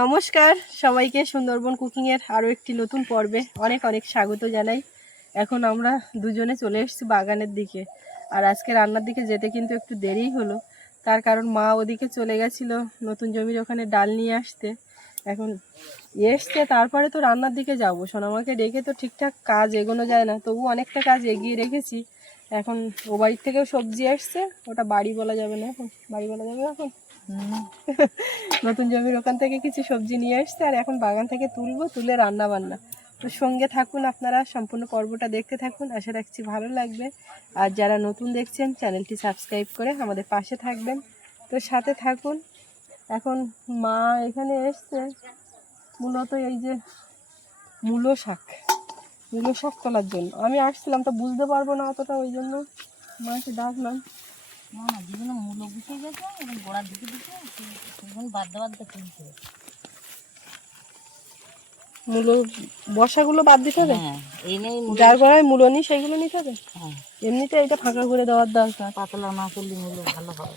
নমস্কার, সবাইকে সুন্দরবন কুকিংয়ের আরও একটি নতুন পর্বে অনেক অনেক স্বাগত জানাই। এখন আমরা দুজনে চলে এসেছি বাগানের দিকে। আর আজকে রান্নার দিকে যেতে কিন্তু একটু দেরিই হলো। তার কারণ মা ওদিকে চলে গেছিল নতুন জমির ওখানে ডাল নিয়ে আসতে। এখন এসছে, তারপরে তো রান্নার দিকে যাব। সোনামাকে ডেকে তো ঠিকঠাক কাজ এগোনো যায় না তবু অনেকটা কাজ এগিয়ে রেখেছি। এখন ও বাড়ির থেকেও সবজি আসছে, ওটা বাড়ি বলা যাবে না এখন, বাড়ি বলা যাবে এখন? নতুন জমির ওখান থেকে কিছু সবজি নিয়ে আসছে আর এখন বাগান থেকে তুলবো, তুলে রান্না বান্না। তো সঙ্গে থাকুন আপনারা, সম্পূর্ণ পর্বটা দেখতে থাকুন। আশা রাখছি ভালো লাগবে। আর যারা নতুন দেখছেন, চ্যানেলটি সাবস্ক্রাইব করে আমাদের পাশে থাকবেন। তো সাথে থাকুন। এখন মা এখানে এসছে। মূলত এই যে মূলো শাক। মূলো শাক তোলার জন্য। আমি আসছিলাম তো বুঝতে পারব না অতটা, ওই জন্য মাকে ডাকলাম। না না যেগুলো মূলো গুছিয়ে গেছে এবং গোড়ার দিকে দিকে সেগুলো বাদ্যা বাদ্যা তুলছে মূলো বসাগুলো বাদ দিতে হবে হ্যাঁ যার গড়ায় মূলো নি সেগুলো নিতে হবে হ্যাঁ এমনিতে এটা ফাঁকা করে দেওয়ার দরকার পাতলা না করলে মূলো ভালো হবে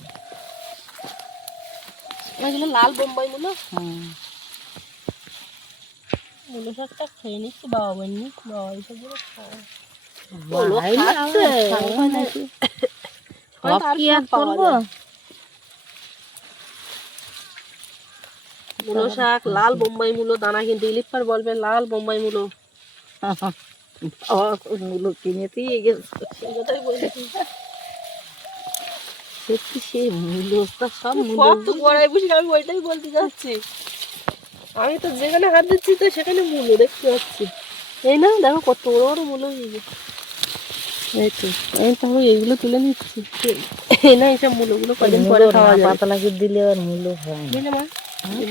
এগুলো লাল বোম্বাই মূলো হুম মূলো শাকটা খেয়ে নিচ্ছি বাবা বলনি বাবা এইসবগুলো খাওয়া সব কি আর পাওয়া করব? মূলো শাক লাল বোম্বাই মূলো দানা কিন্তু ইলিপার বলবে লাল বোম্বাই মূলো। বাবা মূলো কিনেতেই সত্যি মূলোটা সব মূলো সব তো গড়াই বুঝি আমি ওইটাই বলতে যাচ্ছি। আমি তো যেখানে হাত দিচ্ছি তো সেখানে মূলো দেখতে পাচ্ছি। এই না দেখো কত বড় বড় মূলো এই তো আমি তাহলে এইগুলো তুলে নিচ্ছি। না এইসব মূলোগুলো কদিন পরে খাওয়া না পাতলা করে দিলে আর মূলো হয় বুঝলে মা?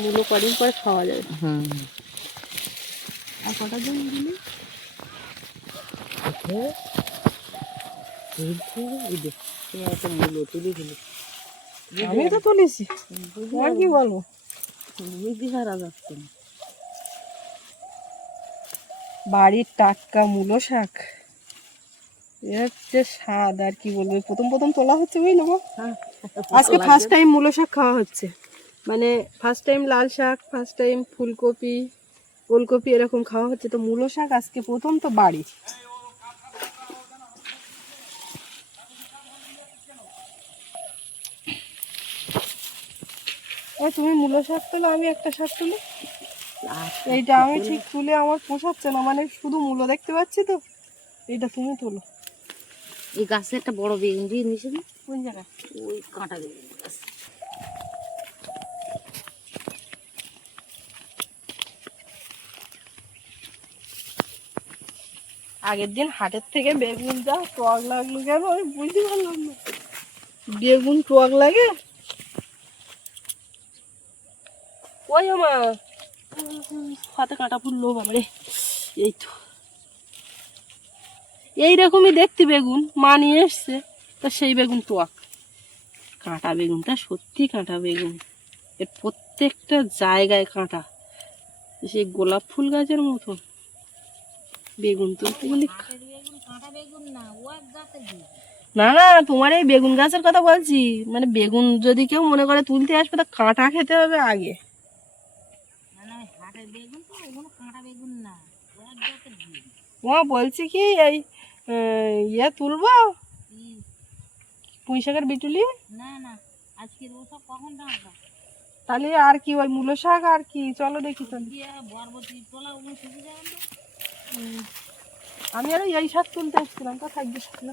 মূলো কদিন পরে খাওয়া যাবে। হুম। আর কটা দিন দিলে? মূলো তুলে দিল। আমি তো তুলেছি। আর কি বলব? বুঝতে যাচ্ছে বাড়ির টাটকা মূলো শাক। যে স্বাদ আর কি বলব প্রথম প্রথম তোলা হচ্ছে বুঝলো মা? আজকে ফার্স্ট টাইম মূলো শাক খাওয়া হচ্ছে। মানে ফার্স্ট টাইম লাল শাক ফার্স্ট টাইম ফুলকপি ওলকপি এরকম খাওয়া হচ্ছে। তো মূলো শাক আজকে প্রথম তো বাড়ি। ওই তুমি মূলো শাক তোলো আমি একটা শাক তুলি? এইটা আমি ঠিক তুলে আমার পোষাচ্ছে না মানে শুধু মূলো দেখতে পাচ্ছি তো এটা তুমি তোলো। এই গাছে একটা বড় বেগুন দিয়ে নিয়েছে কোন জায়গায়? ওই কাঁটা বেগুন গাছ। আগের দিন হাটের থেকে বেগুন যা টক লাগল কেন? আমি বুঝতে পারলাম না। বেগুন টক লাগে? ওই আমা হাতে কাঁটা ফুললো বাবারে। এই তো। এইরকমই দেখতে বেগুন। মা নিয়ে এসছে তা সেই বেগুন টক কাঁটা বেগুনটা সত্যি কাঁটা বেগুন। এর প্রত্যেকটা জায়গায় কাঁটা। সেই গোলাপ ফুল গাছের মতন। বেগুন বেগুন না না তোমার এই বেগুন গাছের কথা বলছি। মানে বেগুন যদি কেউ মনে করে তুলতে আসবে তা কাঁটা খেতে হবে আগে। তো ও বলছি কি এই ইয়ে তুলবো? পুঁই শাকের বিটুলি? না না আজকের ওসব কখন ডাঁটা তাহলে আর কি ওই মূলো শাক আর কি? চলো দেখি তাহলে। আমি আর এই শাক তুলতে এসেছিলাম তা থাকবে না।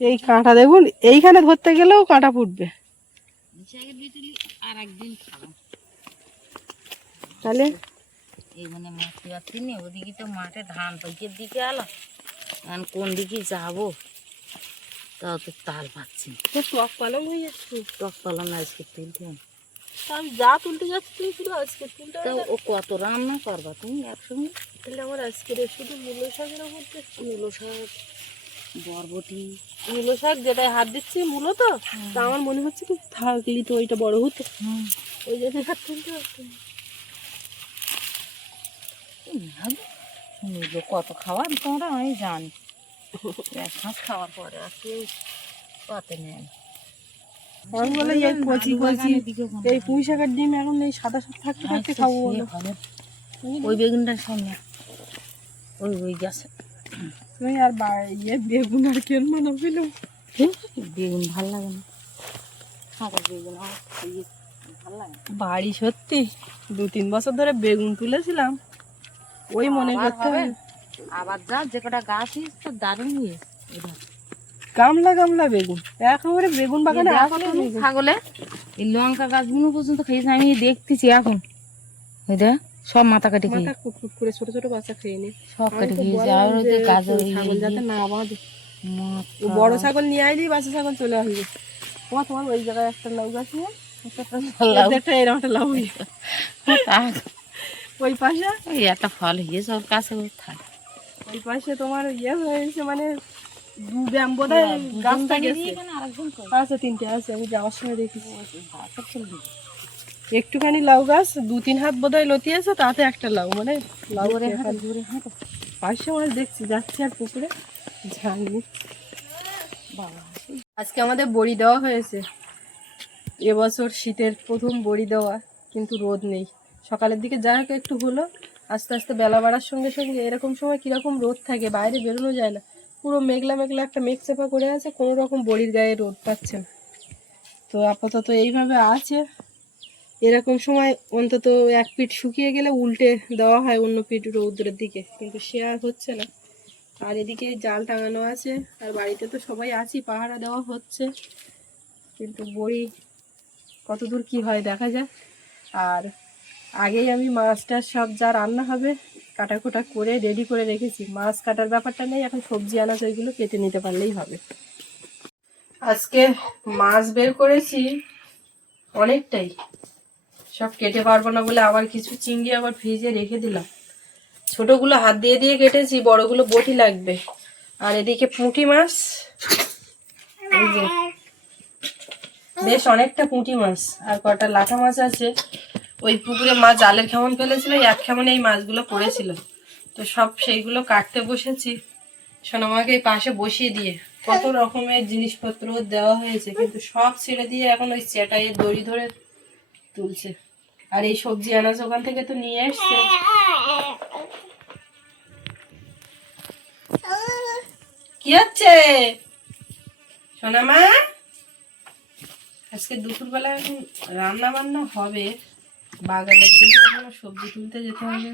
এই কাঁটা দেখুন এইখানে ধরতে গেলেও কাঁটা ফুটবে। তাহলে মানে মাছতে পারছি নি ওদিকে তো মাঠে ধান পাইকের দিকে আলো। এখন কোন দিকে যাব তাও তো তাল পাচ্ছি টক পালং হয়ে যাচ্ছে। টক পালাম না আজকে তুলতে আমি যা তুলতে যাচ্ছি তুমি শুধু আজকে তুলতে? ও কত রান্না করবা তুমি একসঙ্গে? তাহলে আমার আজকের শুধু মূলো শাকের ওপর দিয়ে মূলো শাক বরবটি। মূলো শাক যেটায় হাত দিচ্ছি মূলো তো। তা আমার মনে হচ্ছে কি থাকলি তো ওইটা বড় হতো। ওই জন্য হাত তুলতে পারতাম মূলো কত খাবার তোমরা আমি জানি। এক মাস খাওয়ার পরে আর কেউ পাতে নেয় না। আমি বলে এই কচি কচি এই পুঁই শাকের ডিম এখন এই সাদা সাদা থাকতে থাকতে খাব সে বলো। হবে। ওই বেগুনটার সামনে ওই ওই গাছে। তুমি আর ইয়ে বেগুন আর কেন মানা বেগুন ভালো লাগে না। সাদা বেগুন ইয়ে ভালো লাগে। বাড়ি সত্যি দু তিন বছর ধরে বেগুন তুলেছিলাম। ওই মনে করতে হবে? আবার যা যে কটা গাছ তো দারুণ গামলা গামলা বেগুন। একেবারে বেগুন বাগানে ছাগলে এই লঙ্কা গাছগুলো পর্যন্ত খেয়েছে আমি দেখতেছি এখন। দেখ সব মাথা কাটি খেয়ে। করে ছোট ছোট বাচ্চা খেয়ে নি। সব কাটি খেয়েছে আর যে গাজর ছাগল যাতে না বাঁধে। বড় ছাগল নিয়ে আইলি বাচ্চা ছাগল চলে আসবে। তোমার তোমার ওই জায়গায় একটা লাউ গাছ নিয়ে? লাউ। একটা এরকম একটা লাউ ওই পাশে? ওই একটা ফল হয়েছে ওর কাছে থাকে। ওই পাশে তোমার ইয়ে হয়েছে মানে দু ব্যাম বোধ হয় গাছটা গেছে। আছে তিনটে আছে আমি যাওয়ার সময় দেখেছি। একটুখানি লাউ গাছ দু তিন হাত বোধ হয় লতি আছে তাতে একটা লাউ মানে লাউ পাশে মানে দেখছি যাচ্ছি আর পুকুরে ঝাড়নি আজকে আমাদের বড়ি দেওয়া হয়েছে। এবছর শীতের প্রথম বড়ি দেওয়া কিন্তু রোদ নেই। সকালের দিকে যা হোক একটু হলো, আস্তে আস্তে বেলা বাড়ার সঙ্গে সঙ্গে এরকম সময় কীরকম রোদ থাকে, বাইরে বেরোনো যায় না। পুরো মেঘলা মেঘলা একটা মেঘ চাপা করে আছে, কোনো রকম বড়ির গায়ে রোদ পাচ্ছে না। তো আপাতত এইভাবে আছে। এরকম সময় অন্তত এক পিঠ শুকিয়ে গেলে উল্টে দেওয়া হয় অন্য পিঠ রৌদ্রের দিকে, কিন্তু সে আর হচ্ছে না। আর এদিকে জাল টাঙানো আছে, আর বাড়িতে তো সবাই আছি, পাহারা দেওয়া হচ্ছে। কিন্তু বড়ি কতদূর কি হয় দেখা যাক। আর আগেই আমি মাছটা সব যা রান্না হবে কাটা কোটা করে রেডি করে রেখেছি। মাছ কাটার ব্যাপারটা নেই, এখন সবজি আনাজ ওইগুলো কেটে নিতে পারলেই হবে। আজকে মাছ বের করেছি অনেকটাই। সব কেটে পারব না বলে আবার কিছু চিংড়ি আবার ফ্রিজে রেখে দিলাম। ছোটগুলো হাত দিয়ে দিয়ে কেটেছি, বড়গুলো বটি লাগবে। আর এদিকে পুঁটি মাছ বেশ অনেকটা পুঁটি মাছ, আর কটা লাঠা মাছ আছে। ওই পুকুরে মাছ জালের খেমন ফেলেছিল এক খেমন এই মাছগুলো পড়েছিল। তো সব সেইগুলো কাটতে বসেছি। সোনামাকে পাশে বসিয়ে দিয়ে কত রকমের জিনিসপত্র দেওয়া হয়েছে, কিন্তু সব ছেড়ে দিয়ে এখন ওই চেটাইয়ের দড়ি ধরে তুলছে। আর এই সবজি আনাজ ওখান থেকে তো নিয়ে এসছে। কি হচ্ছে? সোনামা, আজকে দুপুরবেলা এখন রান্না বান্না হবে। বাগানের দিকে এখনও সবজি তুলতে যেতে হবে।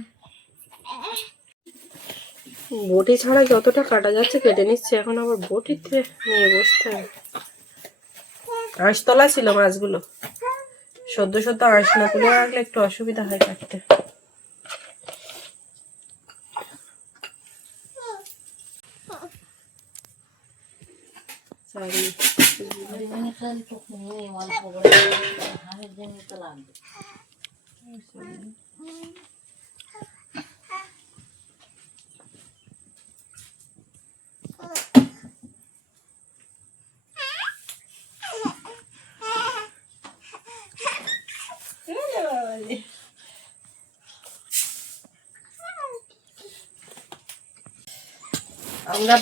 বটি ছাড়া যতটা কাটা যাচ্ছে কেটে নিচ্ছে এখন আবার বটিতে নিয়ে বসতে হবে। আঁশতলা ছিল মাছগুলো। সদ্য সদ্য আঁশ না তুলে রাখলে একটু অসুবিধা হয় কাটতে। সরি। আমরা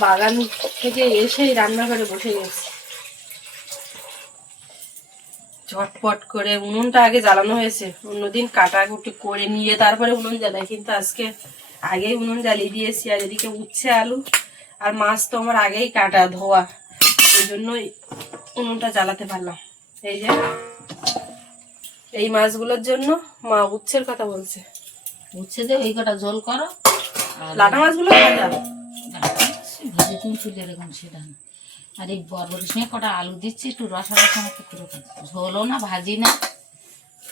বাগান থেকে এসেই রান্নাঘরে বসে গেছি। ঝটপট করে উনুনটা আগে জ্বালানো হয়েছে। অন্যদিন কাটাকুটি করে নিয়ে তারপরে উনুন জ্বালাই। কিন্তু আজকে আগেই উনুন জ্বালিয়ে দিয়েছি আর এদিকে উচ্ছে আলু আর মাছ তো আমার আগেই কাটা ধোয়া। ওই জন্যই উনুনটা জ্বালাতে পারলাম। এই যে এই মাছগুলোর জন্য মা উচ্ছের কথা বলছে। উচ্ছে যে ওই কটা জল করো। লাটা মাছগুলো ভাজা? ভেজে। তুমি তুলে সেটা আর এই বরবটির সঙ্গে কটা আলু দিচ্ছি একটু রসা রসা মতো করে। ঝোলও না ভাজি না।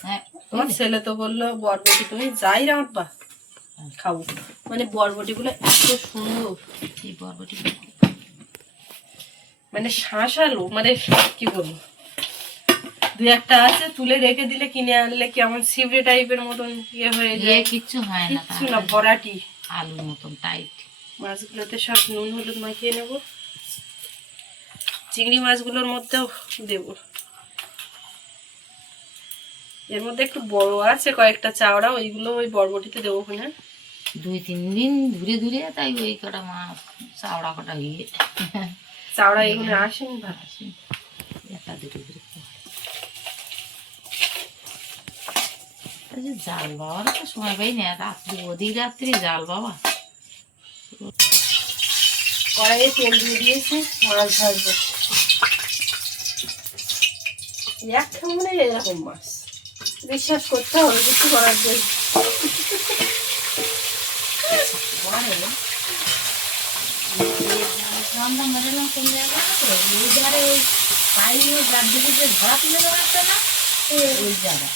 হ্যাঁ তোমার ছেলে তো বলল বরবটি তুমি যাই রাঁধবা খাব মানে বরবটি গুলো এত সুন্দর। এই বরবটি? মানে শাঁসালো মানে কি বলব? দু একটা আছে তুলে রেখে দিলে কিনে আনলে কেমন সিবড়ে টাইপের মতন ইয়ে হয়ে ইয়ে যায়। কিচ্ছু হয় না কিচ্ছু না ভরাটি আলুর মতন টাইট মাছগুলোতে সব নুন হলুদ মাখিয়ে নেব। চিংড়ি মাছগুলোর মধ্যেও দেব। এর মধ্যে একটু বড় আছে কয়েকটা চাওড়া ওইগুলো ওই বরবটিতে দেবো কিনা দুই তিন দিন ধরে ধরে তাই ওই কটা মাছ চাওড়া কটা গিয়ে চাওড়া এগুলো আসেন ভালো। আসেন একটা দুটো দুটো জাল বাবার তো সময় পাই না রাত্রি অধিক রাত্রি জাল বাবা। কড়াইয়ে তেল দিয়ে দিয়েছে মাছ ভাজবো। একটা মনে এরকম মাছ। বিশ্বাস করতে হবে কিছু করার জন্য মেরেলাম ওই ধারে ওই যার দিকে যে ধরা তুলে বেড়াচ্ছে না ওই জায়গা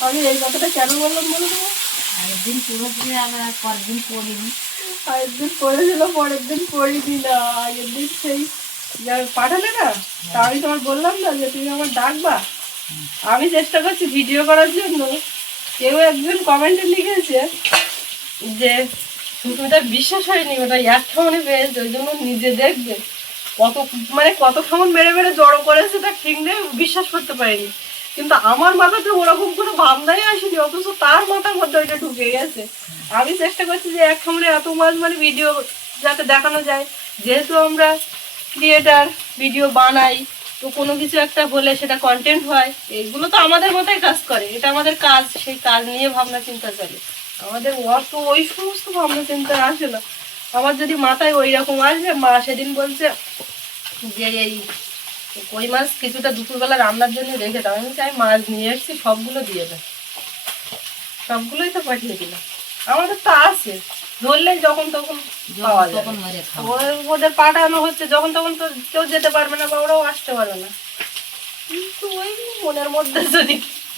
আমি এই কথাটা কেন বললাম বলে দেবো একদিন পুরোপুরি আবার পরের দিন পড়িনি। আগের দিন পড়েছিল পরের দিন পড়িনি না আগের দিন সেই পাঠালে না? তা আমি তোমার বললাম না যে তুমি আমার ডাকবা। আমি চেষ্টা করছি ভিডিও করার জন্য। কেউ একজন কমেন্টে লিখেছে যে তুমি তার বিশ্বাস হয়নি ওটা এক ঠামনে পেয়েছে, ওই জন্য নিজে দেখবে। কত মানে কত ঠামন মেরে মেরে জড়ো করেছে, তা ঠিক নেই, বিশ্বাস করতে পারিনি। কিন্তু আমার মাথাতে ওরকম কোনো ভাবনাই আসেনি, অথচ তার মাথার মধ্যে ওইটা ঢুকে গেছে। আমি চেষ্টা করছি যে এক ঠামনে এত মাছ মানে ভিডিও যাতে দেখানো যায়। যেহেতু আমরা ক্রিয়েটার ভিডিও বানাই, তো কোনো কিছু একটা হলে সেটা কন্টেন্ট হয়, এগুলো তো আমাদের মতোই কাজ করে, এটা আমাদের কাজ, সেই কাজ নিয়ে ভাবনা চিন্তা চলে। আমাদের অত, ওই সমস্ত ভাবনা চিন্তা আসে না। আমার যদি মাথায় ওই রকম আসবে মা সেদিন বলছে যে এই কই মাছ কিছুটা দুপুরবেলা রান্নার জন্য রেখে দাও। আমি চাই মাছ নিয়ে এসেছি, সবগুলো দিয়ে দাও সবগুলোই তো পাঠিয়ে দিলাম। আমাদের তো আছে। ধরলেই যখন তখন পাওয়া ওদের পাঠানো হচ্ছে যখন তখন তো কেউ যেতে পারবে না বা ওরাও আসতে পারবে না। কিন্তু ওই মনের মধ্যে যদি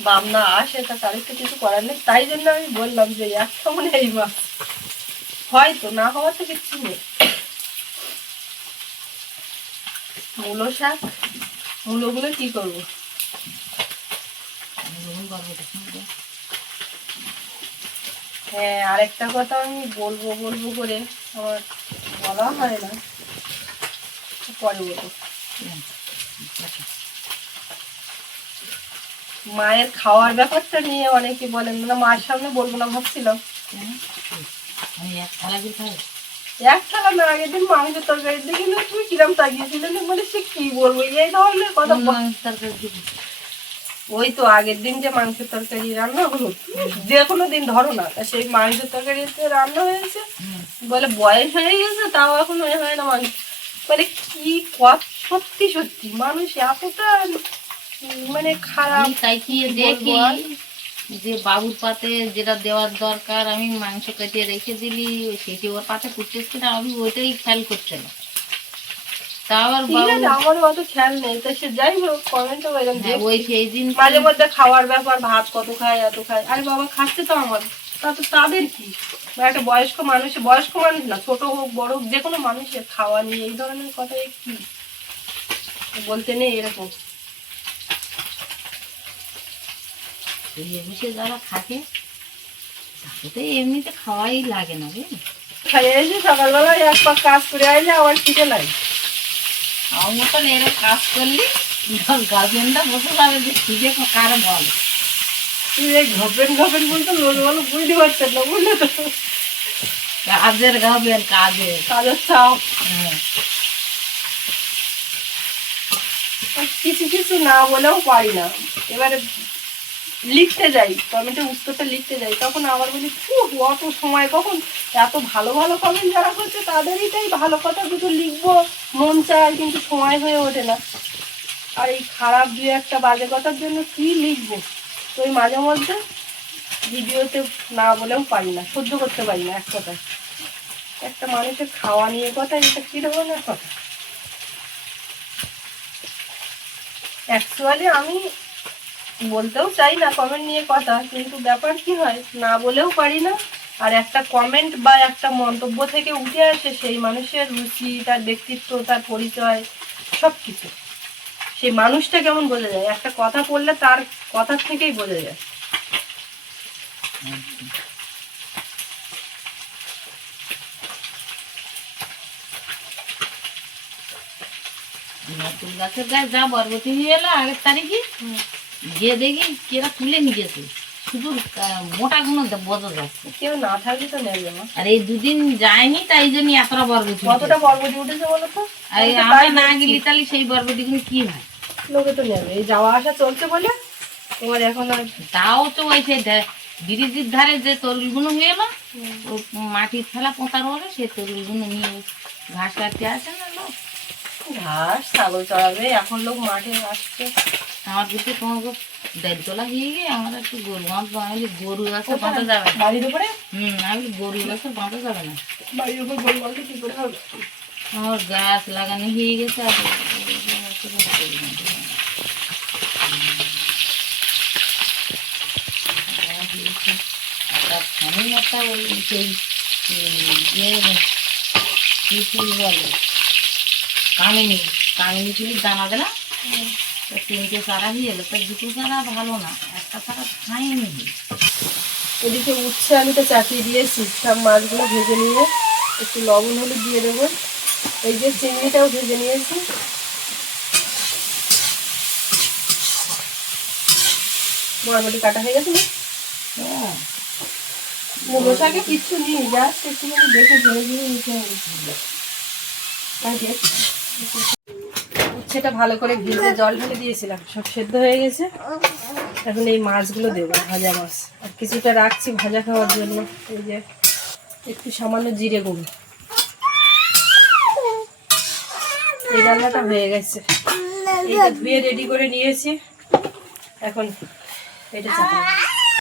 ভাবনা আসে তা তার তো কিছু করার নেই। তাই জন্য আমি বললাম যে একটা মনে এই মাছ হয়তো না হওয়ার তো কিচ্ছু নেই। মূলো শাক মূলোগুলো কি করব আমি যখন করব তখন তো হ্যাঁ আরেকটা কথা আমি বলব বলব করে আমার বলা হয় না পরে বলব। মায়ের খাওয়ার ব্যাপারটা নিয়ে অনেকে বলেন না মায়ের সামনে বলব না, ভাবছিলাম এক থালা না, আগের দিন মাংসের তরকারি দেখে তুমি কিরম তাকিয়েছিলেন বলে, সে কি বলব এই ধরনের কথা তরকারি? ওই তো আগের দিন যে মাংসের তরকারি রান্না হলো যে কোনো দিন ধরো না তা সেই মাংসের তরকারিতে রান্না হয়েছে। বলে বয়স হয়ে গেছে তাও এখন হয়ে হয় না মাংস। মানে কি সত্যি সত্যি মানুষ এতটা মানে খারাপ। কি দেখি? যে বাবুর পাতে যেটা দেওয়ার দরকার আমি মাংস কেটে রেখে দিলি ওই সেটি ওর পাতে ফুটতেছে না আমি ওইটাই খেয়াল করছে না। মাঝে মধ্যে খাওয়ার ব্যাপার ভাত কত খায় এত খায়। আরে বাবা খাচ্ছে তো আমার। তা তো তাদের কি? একটা বয়স্ক মানুষ বয়স্ক মানুষ না ছোট হোক বড় হোক যে কোনো মানুষের খাওয়া নিয়ে এই ধরনের কথা কি? বলতে নেই এরকম। যারা থাকে তাকে তো এমনিতে খাওয়াই লাগে না বুঝলি? খাইয়ে এসে সকালবেলায় এক পাক কাজ করে আইলে আমার খিদে লাগে। আমার মতন কাজ করলি গার্জেনটা বসে যাবে যে খিদে কার বল। তুই এই ঘপেন ঘপেন বলতে লোক বলো বুঝতে পারছেন না বুঝলে তো? কাজের গাবেন কাজের। কাজের চাপ। হ্যাঁ। কিছু কিছু না বলেও পারি না। এবারে লিখতে যাই কমেন্টে উত্তরটা লিখতে যাই তখন আবার বলি "ফুহ, অত সময় কখন? এত ভালো ভালো কমেন্ট যারা করছে তাদেরইটাই ভালো কথা দুটো লিখব মন চায় কিন্তু সময় হয়ে ওঠে না। আর এই খারাপ দু একটা বাজে কথার জন্য কি লিখব? তো ওই মাঝে মধ্যে ভিডিওতে না বলেও পারি না সহ্য করতে পারি না এক কথায়। একটা মানুষের খাওয়া নিয়ে কথা এটা কি ধরনের কথা? অ্যাকচুয়ালি আমি বলতেও চাই না কমেন্ট নিয়ে কথা কিন্তু ব্যাপার কি হয় না বলেও পারি না। আর একটা কমেন্ট বা একটা মন্তব্য থেকে উঠে আসে সেই মানুষের রুচি তার ব্যক্তিত্ব তার পরিচয় সব কিছু সেই মানুষটা কেমন বোঝা যায়? একটা কথা পড়লে তার কথার থেকেই বোঝা যায়। নতুন গাছের গায়ে যা বরবটি নিয়ে এলো আগের তারিখে গিয়ে দেখি কেরা তুলে নিয়ে গেছে। শুধু মোটা গুলো বোঝা যাচ্ছে। কেউ না থাকলে তো নেবে না। আর এই দুদিন যায়নি তাই জন্য এতটা বরবটি কতটা বরবটি উঠেছে বলো তো? আমি না গেলি তাহলে সেই বরবটি গুলো কি হয়? লোকে তো নেবে। এই যাওয়া আসা চলছে বলে তোমার এখন আর তাও তো ওই ধা- ব্রিজের ধারে যে তরুলগুলো হয়ে এলো মাটির ফেলা পোঁতার হলে সেই তরুলগুলো নিয়ে ঘাস কাটতে আসে না লোক। ঘাস ছাগল চড়াবে এখন লোক মাঠে আসছে। আমার দিকে তোমাকে দেড় তোলা হয়ে গিয়ে আমার একটু গরু আমার আমি গরু গাছে বাঁধা যাবে। না বাড়ির উপরে? হুম আমি গরু গাছে বাঁধা যাবে না। বাড়ির উপর গরু বলতে কি করে হবে? আমার গাছ লাগানো হয়ে গেছে আর গাছে হয়েছে একটা ওই সেই ইয়ে কি বলে? কামিনী কামিনী ফুলের দানা দিলাম তা তিনটে চারা হয়ে এলো তা দুটো চারা ভালো না একটা চারা খাইনি এদিকে উচ্ছে আলুটা চাপিয়ে দিয়েছি সব মাছগুলো ভেজে নিয়ে একটু লবণ হলুদ দিয়ে দেবো। এই যে চিংড়িটাও ভেজে নিয়েছি। বরবটি কাটা হয়ে গেছে হ্যাঁ। মুলো শাকে কিচ্ছু নেই জাস্ট একটুখানি দেখে ধরে ধরে নিতে হবে উচ্ছেটা ভালো করে ভিজে জল ঢেলে দিয়েছিলাম। সব সেদ্ধ হয়ে গেছে। এখন এই মাছগুলো দেবো, ভাজা মাছ। আর কিছুটা রাখছি ভাজা খাওয়ার জন্য। এই যে একটু সামান্য জিরে গুঁড়ো। এই রান্নাটা হয়ে গেছে। এইটা ধুয়ে রেডি করে নিয়েছি। এখন এটা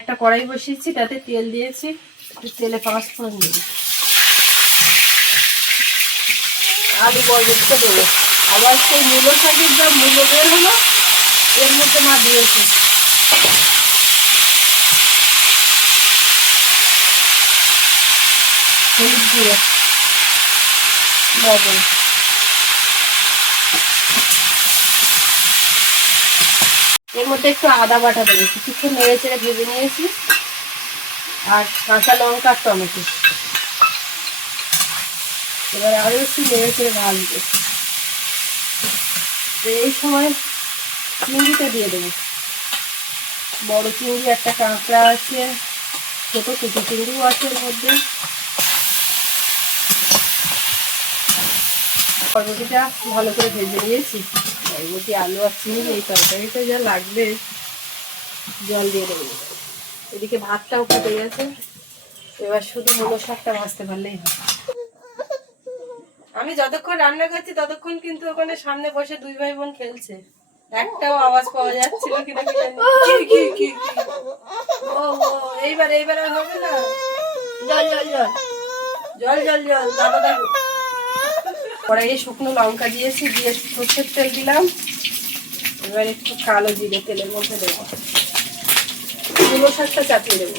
একটা কড়াই বসিয়েছি, তাতে তেল দিয়েছি। তেলে পাঁচ ফোড়ন দিই আলু বরবটিটা দেবো আবার সেই মূলো শাকের যা মূল্য বের হলো, এর মধ্যে মা দিয়েছে। এর মধ্যে একটু আদা বাটা দেবো কিছুক্ষণ নেড়ে চেড়ে ভেজে নিয়েছি। আর কাঁচা লঙ্কা টমেটো। এবার আরও একটু নেড়ে চেড়ে ভাজবো এই সময় চিংড়িটা দিয়ে দেবো। বড় চিংড়ি একটা কাঁকড়া আছে, ছোটো কুচু চিংড়িও আছে এর মধ্যে। বরবটিটা ভালো করে ভেজে নিয়েছি। বরবটি আলু আর চিংড়ি, এই তরকারিটা যা লাগবে জল দিয়ে দেবো। এদিকে ভাতটাও ফুটে গেছে। এবার শুধু মূলো শাকটা ভাজতে পারলেই হবে। আমি যতক্ষণ রান্না করছি ততক্ষণ কিন্তু ওখানে সামনে বসে দুই ভাই বোন খেলছে। একটাও আওয়াজ পাওয়া যাচ্ছিল কিনা কি। কি? ও ও, এইবার এইবার আর হবে না? জল জল জল। জল জল জল দাদা দাদা। কড়াইয়ে শুকনো লঙ্কা দিয়েছি দিয়ে সর্ষের তেল দিলাম। এবার একটু কালো জিরে তেলের মধ্যে দেবো। কুলো শাকটা চাপিয়ে দেবো।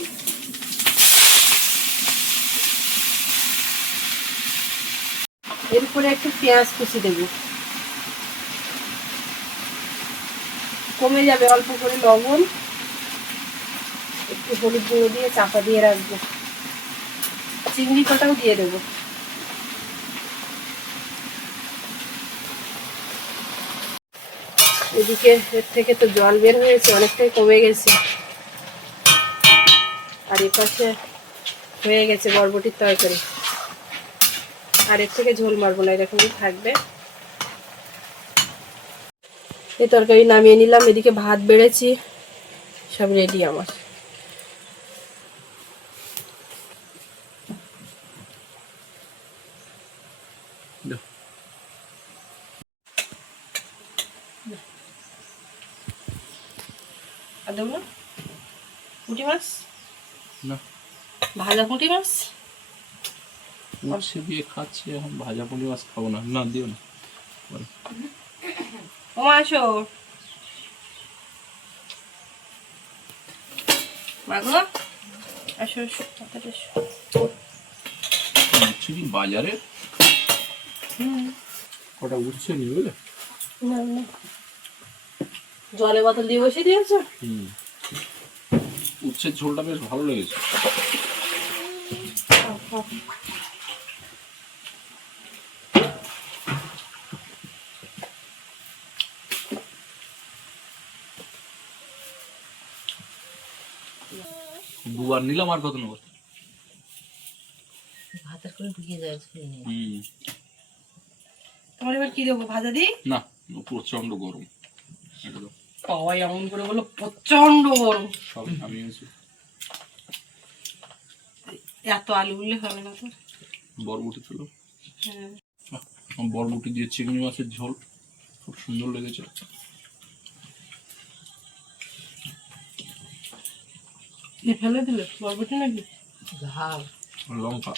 এরপরে একটু পেঁয়াজ কুচি দেবো। কমে যাবে, অল্প করে লবণ, একটু হলুদ গুঁড়ো দিয়ে চাপা দিয়ে রাখব। চিংড়ি কটাও দিয়ে দেবো। এদিকে এর থেকে তো জল বের হয়েছে, অনেকটাই কমে গেছে। আর এ পাশে হয়ে গেছে বরবটির তরকারি। আর এর থেকে ঝোল মারবো না এরকমই থাকবে। এই তরকারি নামিয়ে নিলাম এদিকে ভাত বেড়েছি সব রেডি আমার। আর দেবো পুঁটি মাছ? না। ভাজা পুঁটি মাছ? উচ্ছে দিয়ে খাচ্ছি এখন ভাজা পুলি মাছ খাব না না দিও না। ও আসো। মাগো আসো আসো তাড়াতাড়ি আসো। উচ্ছে কি বাজারে? কটা উচ্ছে নি বুঝলে? না না। জলে বোতল দিয়ে বসিয়ে দিয়েছ? হুম। উচ্ছের ঝোলটা বেশ ভালো লেগেছে। দুবার নিলাম আর কত নেব? ভাতের করে ঢুকিয়ে যায় হুম। তোমার এবার কি দেবো ভাজা দিই? না প্রচণ্ড গরম। এটা এমন করে বলো প্রচণ্ড বড় সব আমি এত আলু উঠলে হবে না তো বরবটি ছিল। হ্যাঁ। বরবটি দিয়ে চিংড়ি মাছের ঝোল। খুব সুন্দর লেগেছে। এ ফেলে দিলে বরবটি নাকি? ঝাল। লঙ্কা।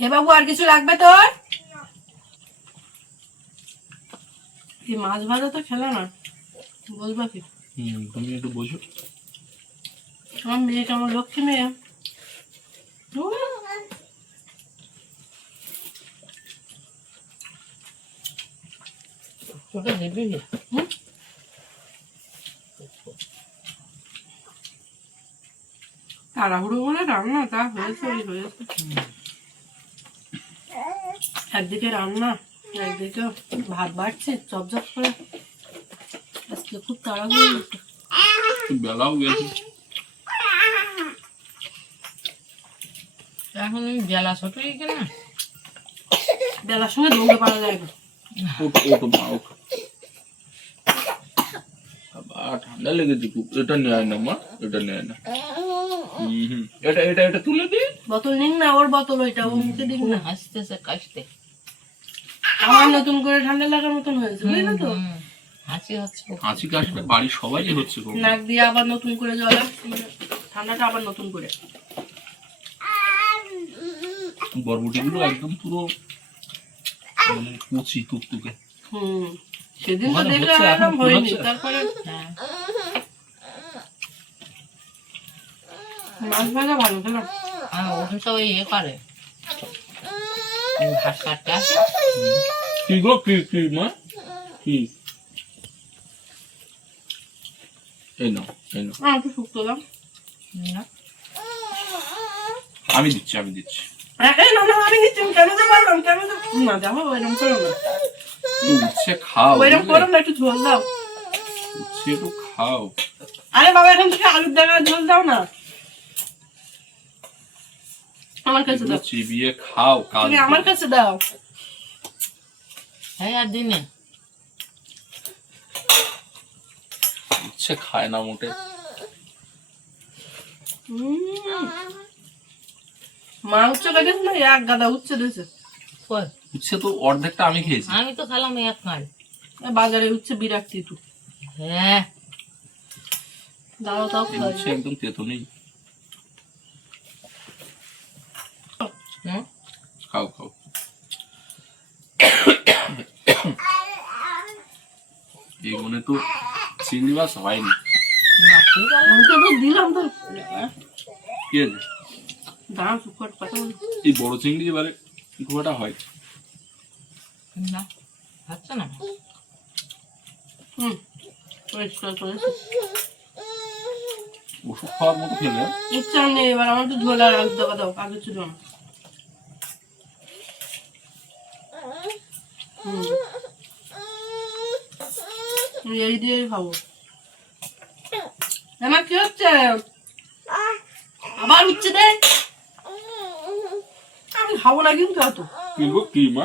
হে বাবু আর কিছু লাগবে তোর? এই মাছ ভাজা তো খেলে না বলবা কি? তুমি একটু বোঝো। আমার মেয়েটা আমার লক্ষ্মী মেয়ে। ওটা হেভি হুম। তাড়াহুড়ো করে রান্না তা হয়েছে ওই হয়েছে। একদিকে রান্না একদিকে ভাত বাড়ছে চপচপ করে। আজকে খুব তাড়াহুড়ো বেলাও গেছে। এখন আমি বেলা ছোট এখানে বেলার সঙ্গে দৌড়ে পারা যায় না। ঠান্ডা লেগেছে খুব। এটা নেয় না মা এটা নেয় না। এটা এটা এটা তুলে দি। বোতল নিন না ওর বোতল ওইটা ও মুখে দিন না হাসতেছে কাশতে। আমার নতুন করে ঠান্ডা লাগার মতন হয়েছে বুঝলে তো? হাসি হচ্ছে হাঁচি কাশিটা বাড়ির সবারই হচ্ছে গো নাক দিয়ে আবার নতুন করে জল মানে ঠান্ডাটা আবার নতুন করে। বরবটিগুলো একদম পুরো কচি টুকটুকে। হুম সেদিন তো ওখানে দেখলে হচ্ছে, হয়নি তারপরে হ্যাঁ মাছ ভাজা ভালো ওখানে ইয়ে করে। ঘাস কাটতে আসে। কি গো কি কি মা? কি? এই নাও এই নাও। আর শুক্তো দাম না। আমি দিচ্ছি আমি দিচ্ছি। না আমি আমি কেন তো পারলাম কেন তো না করো উচ্ছে খাও ওইরকম করো না একটু ঝোল দাও। উচ্ছে একটু খাও। আরে বাবা এখন থেকে আলুর দেখা ঝোল দাও না। আমার কাছে দাও। চিবিয়ে খাও কাল তুমি আমার কাছে দাও। হ্যাঁ আর দিনে। উচ্ছে খায় না মোটে। উম। মা উচ্চ কেটেছে না? এক গাদা উচ্ছে দিয়েছে। উচ্ছে তো অর্ধেকটা আমি খেয়েছি। আমি তো খেলাম এক কাল বাজারে উচ্ছে বিরাট তিতু হ্যাঁ। দাও তাও এই উচ্ছে একদম তেতো নেই হুম? খাও খাও। এই মনে তো চিংড়ি মাছ হয়নি। না ঠিক আছে আমি তো এবার দিলাম তো। কি আছে দাঁড়া সুপার কথা এই বড় চিংড়ি এবারে খুব হয়। না হচ্ছে না। হুম পরিষ্কার করেছি। ওষুধ খাওয়ার মতো খেলে। আর নেই এবার আমার তো ঝোল দাও দাও আগে ছিল না হুম আমি এই দিয়েই খাব আমার কি হচ্ছে? আবার উচ্ছে দে। আমি খাব না কিন্তু এত। কি গো কি মা?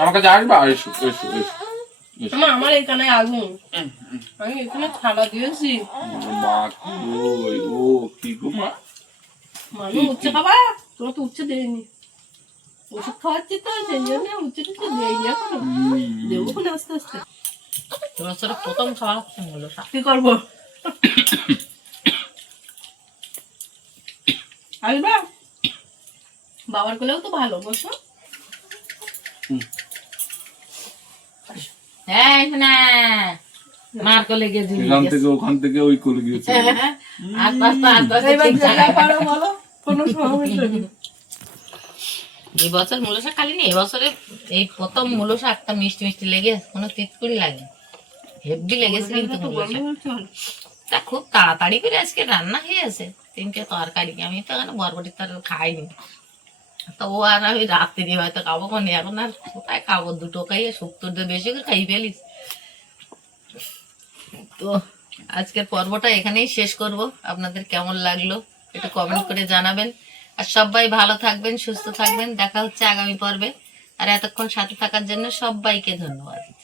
আমার কাছে আসবা? এসো এসো এসো আমার এখানে আগুন। আমি এখানে ছাড়া দিয়েছি। মা কই ও কি গো মা? তোরা তো উচ্ছে দেয়নি। ওষুধ খাওয়াচ্ছি তো সেই জন্য উচ্ছে টুচ্ছে দেয়নি এখন দেবো খুন আস্তে আস্তে এবছরে প্রথম খাওয়া হচ্ছে মূলো কি করব আসবা বাবার কোলেও তো ভালো বসো হ্যাঁ এখানে মার কোলে গিয়ে এখান থেকে ওখান থেকে ওই গিয়েছে থাকে। পারো বলো কোনো সমস্যা নেই এই বছর মূলো শাক খালি নি এবছরে এই প্রথম মূলো শাকটা মিষ্টি মিষ্টি লেগে কোনো তিতকুড়ি লাগে হেভি লেগেছে কিন্তু তো খুব তাড়াতাড়ি করে আজকে রান্না হয়ে আছে, তিনটে তরকারি। আমি তো এখানে বরবটির তরকারি খাইনি। তো ও আর আমি রাত্রি হয়তো খাব কোন, এখন আর কোথায় খাব? দুটো খাইয়ে শুক্তোর বেশি করে খাই ফেলিস। তো আজকের পর্বটা এখানেই শেষ করব। আপনাদের কেমন লাগল একটু কমেন্ট করে জানাবেন। আর সবাই ভালো থাকবেন, সুস্থ থাকবেন। দেখা হচ্ছে আগামী পর্বে। আর এতক্ষণ সাথে থাকার জন্য সবাইকে ধন্যবাদ।